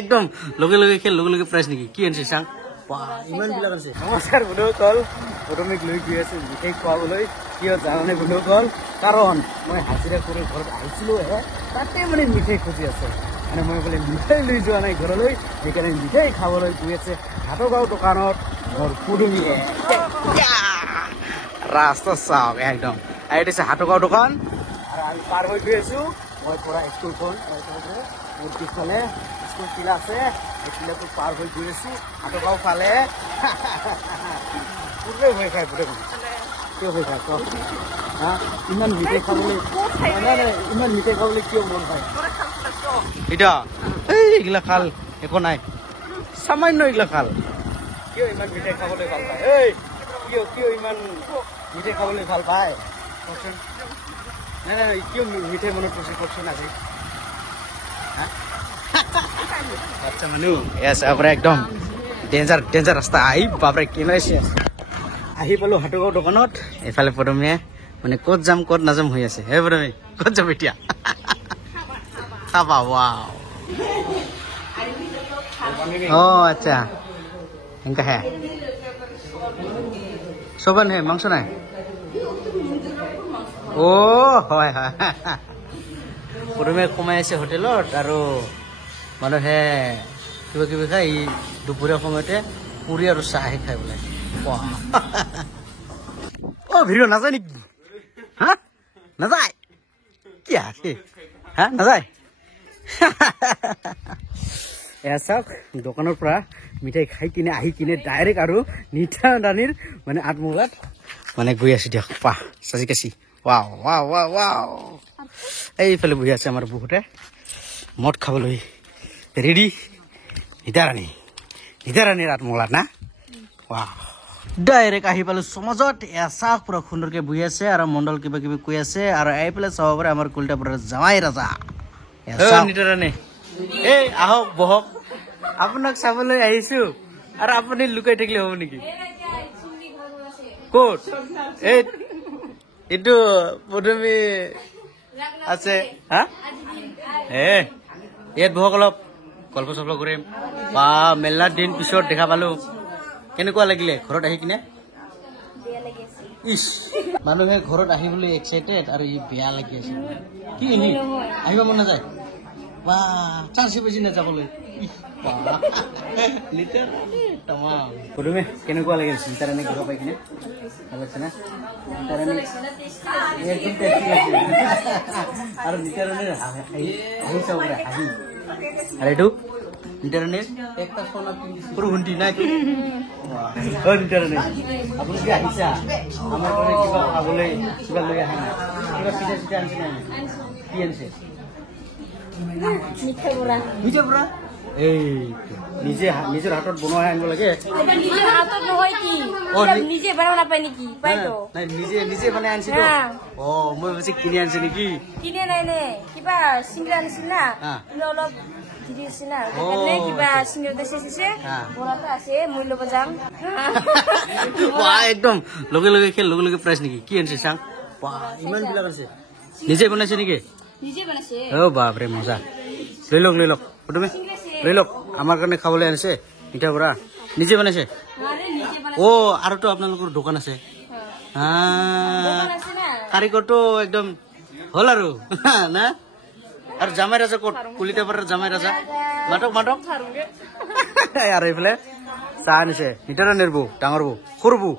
একদম লগে লগে খেল লগে লগে প্ৰাইজ নেকি কি আনিছে চাং ইমান বিলাক আছে নমস্কাৰ বন্ধুসকল প্ৰথমে লৈ গৈ আছে মিঠাই খুৱাবলৈ কিয় জানানে বন্ধুসকল কাৰণ মই হাজিৰা কৰি ঘৰত আহিছিলোঁ তাতে মানে মিঠাই খুজি আছে মানে মই বোলে মিঠাই লৈ যোৱা নাই ঘৰলৈ সেইকাৰণে মিঠাই খাবলৈ গৈ আছে হাটগাঁও দোকানত মোৰ পুৰুমি ৰাস্তা চাওক একদম এইটো আছে হাটগাঁও দোকান আৰু আমি পাৰ হৈ গৈ আছোঁ মই পৰা স্কুলখন মোৰ পিছফালে স্কুল কিলা আছে এই কিলাটো পাৰ হৈ গৈ আছোঁ হাটগাঁও ফালে পূৰ্বে ভয় খায় পুৰে কিয় ভয় খায় কওক হা ইমান মিঠাই খাবলৈ ইমান মিঠাই খাবলৈ কিয় মন হয় এটা এইগিলা খাল একো নাই সামান্য এইগিলা খাল কিয় ইমান মিঠাই খাবলৈ ভাল পায় এই কিয় ইমান মিঠাই খাবলৈ ভাল পায় কওকচোন নাই নাই কিয় মিঠাই মনত পৰিছে কওকচোন আজি আচ্ছা মানুহ এছ আপোনাৰ একদম ডেঞ্জাৰ ৰাস্তা আহি বাপৰে কেনেকৈ আহি পালোঁ হাটগাঁও দোকানত এইফালে পদমীয়ে মানে ক'ত যাম ক'ত নাযাম হৈ আছে হে পদমী ক'ত যাম এতিয়া খাবা ৱাও অঁ আচ্ছা এনেকা হে চবন হে মাংস নাই অ' হয় হয় পদমীয়ে সোমাই আছে হোটেলত আৰু মানুহে কিবা কিবি খাই দুপৰীয়া সময়তে পুৰি আৰু চাহ আহি খাই বোলে অ' ভিডিঅ' নাযায় নেকি হা নাযায় কি আছে হা নাযায় এয়া চাওক দোকানৰ পৰা মিঠাই খাই কিনে আহি কিনে ডাইৰেক্ট আৰু নিঠা দানীৰ মানে আঠমঙলাত মানে গৈ আছো দিয়ক পাহ চাজি কাচি ৱাও ৱাও ৱাও ৱাও এইফালে বহি আছে আমাৰ বহুতে মদ খাবলৈ ৰেডি নিতাৰাণীৰ আঠমঙলাত না ৱাও ডাইৰেক্ট আহি পালোঁ সমাজত এয়া চাওক পুৰা সুন্দৰকৈ বহি আছে আৰু মণ্ডল কিবা কিবি কৈ আছে আৰু এইফালে চাব পাৰে আমাৰ কলিতা পৰা জামাই ৰাজা নিতাৰাণী এই আহক বহক আপোনাক চাবলৈ আহিছো আৰু আপুনি লুকাই থাকিলে হ'ব নেকি ক'ত এইটো প্ৰথমে আছে হা ইয়াত বহক অলপ গল্প চল্প কৰিম বা মেলাৰ দিন পিছত দেখা পালো কেনেকুৱা লাগিলে ঘৰত আহি কিনে ইছ মানুহে ঘৰত আহিবলৈ এক্সাইটেড আৰু ই বেয়া লাগি আছে কি এনে আহিব মন নাযায় বা চান্সে বেছি নাযাবলৈ প্ৰথমে কেনেকুৱা লাগিল নিতাৰাণী ঘৰ পাই কিনে ভাল লাগিছে না আৰু নিতাৰাণীৰ হাঁহি চাব পাৰে হাঁহি আৰু এইটো নিতাৰাণীৰ একটা সোণা সৰু ভণ্টি নাই নিতাৰাণী আপুনি কি আহিছা আমাৰ কাৰণে কিবা খাবলৈ কিবা লৈ আহা নাই কিবা পিঠা চিঠা আনিছে নাই কি আনিছে মিঠা বৰা এই নিজৰ হাতত বনোৱা আনিব লাগে নিজে বনাই আনিছিলো অ মই ভাবিছো কিনি আনিছে নেকি কিনে নাই নে কিবা চিংৰা আনিছিল না অলপ একদম লগে লগে খেল লগে লগে প্ৰাইজ নেকি কি আনিছে চাং ইমান বিলাক আছে নিজে বনাইছে নেকি অ বাপৰে মজা লৈ লওক প্ৰথমে লৈ লওক আমাৰ কাৰণে খাবলৈ আনিছে মিঠা বৰা নিজে বনাইছে অ আৰুতো আপোনালোকৰ দোকান আছে কাৰিকৰটো একদম হ'ল আৰু না আৰু জামাই ৰাজা ক'ত কলিতা পাৰাৰ জামাই ৰাজা মাতক আৰু এইফালে চাহ আনিছে নিতাৰাণীৰ বৌ ডাঙৰ বৌ সৰু বৌ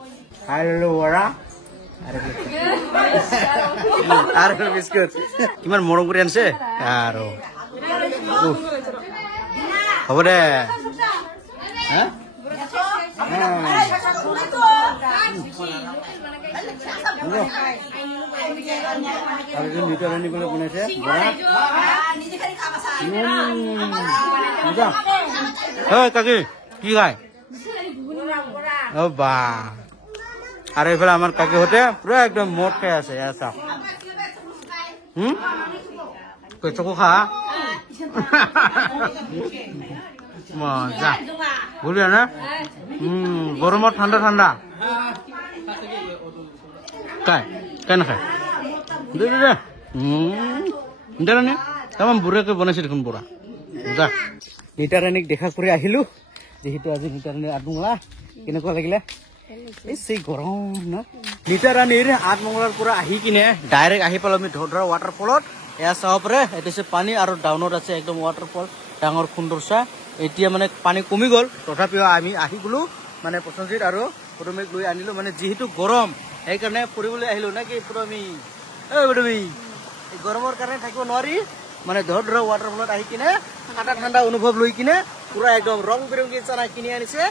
আৰু বিস্কুট কিমান মৰম কৰি আনিছে আৰু হ'ব দে আৰু নিতাৰাণী বোলে বনাইছে কাকি কি খায় অ বা আৰু এইফালে আমাৰ কাকিহঁতে পুৰা একদম মদ খাই আছে চাওক চকু খা মজা বঢ়িয়া না গৰমত ঠাণ্ডা কাই নাখায় নিতাৰাণী তামান বুঢ়াকে বনাইছে দেখোন বুঢ়া মজা নিতা ৰাণীক দেখা কৰি আহিলো যেহেতু আজি নিতা ৰাণীৰ আঠমঙলা কেনেকুৱা লাগিলে এই গৰম না নিতা ৰাণীৰ আঠমঙলাৰ পৰা আহি কিনে ডাইৰেক্ট আহি পালো আমি ধৰা ৱাটাৰফলত এয়া চাব পাৰে এইটো হৈছে পানী আৰু ডাউনত আছে একদম ৱাটাৰফল ডাঙৰ সুন্দৰ চা এতিয়া মানে পানী কমি গ'ল তথাপিও আমি আহি গলো মানে প্ৰসঞ্জিত আৰু পদুমীক লৈ আনিলো মানে যেহেতু গৰম সেইকাৰণে ফুৰিবলৈ আহিলো নে কি পদুমী পদুমী এই গৰমৰ কাৰণে থাকিব নোৱাৰি মানে ধৰা ৱাটাৰফলত আহি কিনে ঠাণ্ডা ঠাণ্ডা অনুভৱ লৈ কিনে পুৰা একদম ৰং বিৰংগী চানা কিনি আনিছে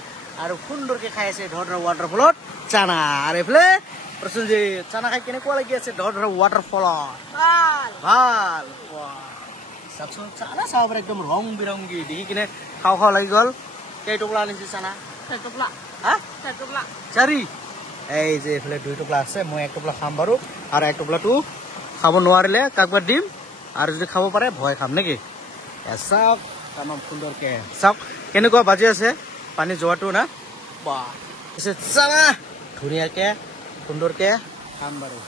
আৰু সুন্দৰকে খাই আছে ধৰা ৱাটাৰফলত চানা আৰু এইফালে প্ৰসঞ্জিত চানা খাই কেনেকুৱা লাগি আছে ধৰা ৱাটাৰফলত ভাল চাকচোন চানা চাব পাৰে একদম ৰং বিৰংগী দেখি কিনে খাওঁ খাওঁ লাগি গ'ল কেই টুকুৰা আনিছে চানা চাৰি এই যে এইফালে 2 টুকুৰা আছে মই 1 টুকুৰা খাম বাৰু আৰু 1 টুকুৰাটো খাব নোৱাৰিলে কাকবাৰ দিম আৰু যদি খাব পাৰে ভয় খাম নেকি চাওক তামাম সুন্দৰকে চাওক কেনেকুৱা বাজি আছে পানী যোৱাটো না বাহ চানা ধুনীয়াকে সুন্দৰকে খাম বাৰু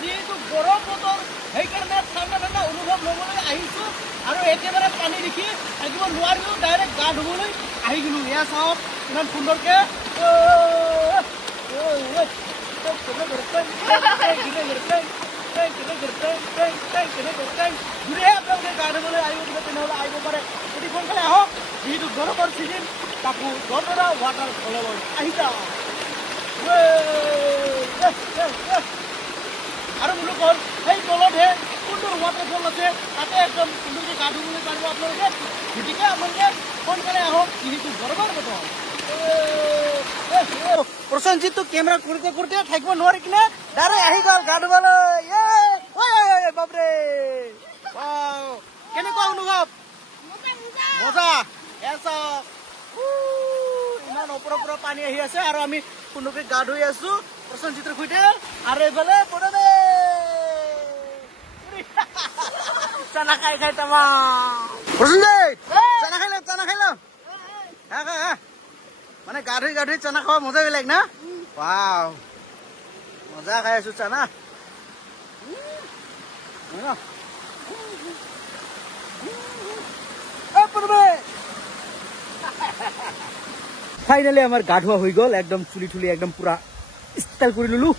যিহেতু গৰম বতৰ সেইকাৰণে ঠাণ্ডা ঠাণ্ডা অনুভৱ ল'বলৈ আহিছো আৰু একেবাৰে পানী দেখি থাকিব নোৱাৰিলো ডাইৰেক্ট গা ধুবলৈ আহি গলো এয়া চাওক ইমান সুন্দৰকে গা ধুবলৈ আহিব তেনেহ'লে আহিব পাৰে যদি সোনকালে আহক যিহেতু গৰমৰ চিজন তাকো ধৰা ৱাটাৰফললৈ আহি যাওক আৰু বোলো কল সেই তলতহে সুন্দৰ ৱাটাৰফল আছে তাতে একদম সুন্দৰকৈ গা ধুবলৈ পাৰিব আপোনালোকে গতিকে আপোনালোকে সোনকালে আহক যিহেতু গৰমৰ বতৰ প্ৰসঞ্জিতটো কেমেৰা কৰোঁতে কৰোঁতে থাকিব নোৱাৰি কিনে ডাইৰেক্ট আহি গ'ল গা ধুবলৈ বাপৰে কেনেকুৱা অনুভৱ মজা ইমান ওপৰৰ পৰা পানী আহি আছে আৰু আমি সুন্দৰকৈ গা ধুই আছো প্ৰসঞ্জিতৰ সৈতে আৰু এইফালে চানা খাই খাই তামাম প্ৰসঞ্জিত চানা খাই লওঁ মানে গা ধুই চানা খোৱা মজা বেলেগ না ৱাও মজা খাই আছো চানা ফাইনেলি আমাৰ গা ধোৱা হৈ গ'ল একদম চুলি থুলি একদম পুৰা ষ্টাইল কৰি ললো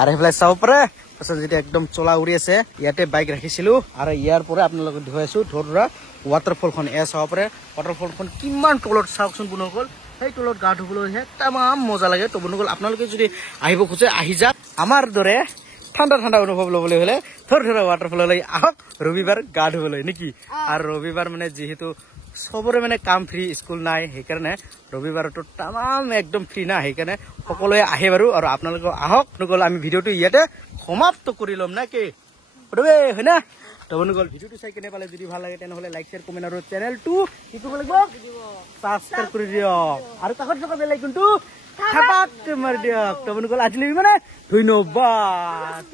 আৰু সেইফালে চাব পাৰে প্ৰসঞ্জিত একদম চলা উৰি আছে ইয়াতে বাইক ৰাখিছিলো আৰু ইয়াৰ পৰা আপোনালোকক দেখুৱাইছো ধৰা ৱাটাৰফলখন এয়া চাব পাৰে ৱাটাৰফলখন কিমান তলত চাওকচোন বন্ধুসকল সেই তলত গা ধুবলৈহে তামাম মজা লাগে তো বন্ধুসকল আপোনালোকে যদি আহিব খোজে আহি যাওক আমাৰ দৰে ঠাণ্ডা ঠাণ্ডা অনুভৱ ল'বলৈ হ'লে ধৰা ৱাটাৰফললৈ আহক ৰবিবাৰ গা ধুবলৈ নেকি আৰু ৰবিবাৰ মানে যিহেতু সবৰে মানে কাম ফ্ৰী স্কুল নাই সেইকাৰণে ৰবিবাৰটো তামাম একদম ফ্ৰী না সেইকাৰণে সকলোৱে আহে বাৰু আৰু আপোনালোকে আহক নগ'লে আমি ভিডিঅ'টো ইয়াতে সমাপ্ত কৰি ল'ম না কি হয় না তো বন্ধুসকল ভিডিঅ'টো চাই কেনে পালে যদি ভাল লাগে তেনেহ'লে লাইক শ্বেয়াৰ কমেণ্ট আৰু চেনেলটো কি কৰিব লাগিব ছাবস্ক্ৰাইব কৰি দিয়ক আৰু কাষত থকা বেল আইকনটো থাপাক মাৰি দিয়ক তো বন্ধুসকল আজিলৈ মানে ধন্যবাদ।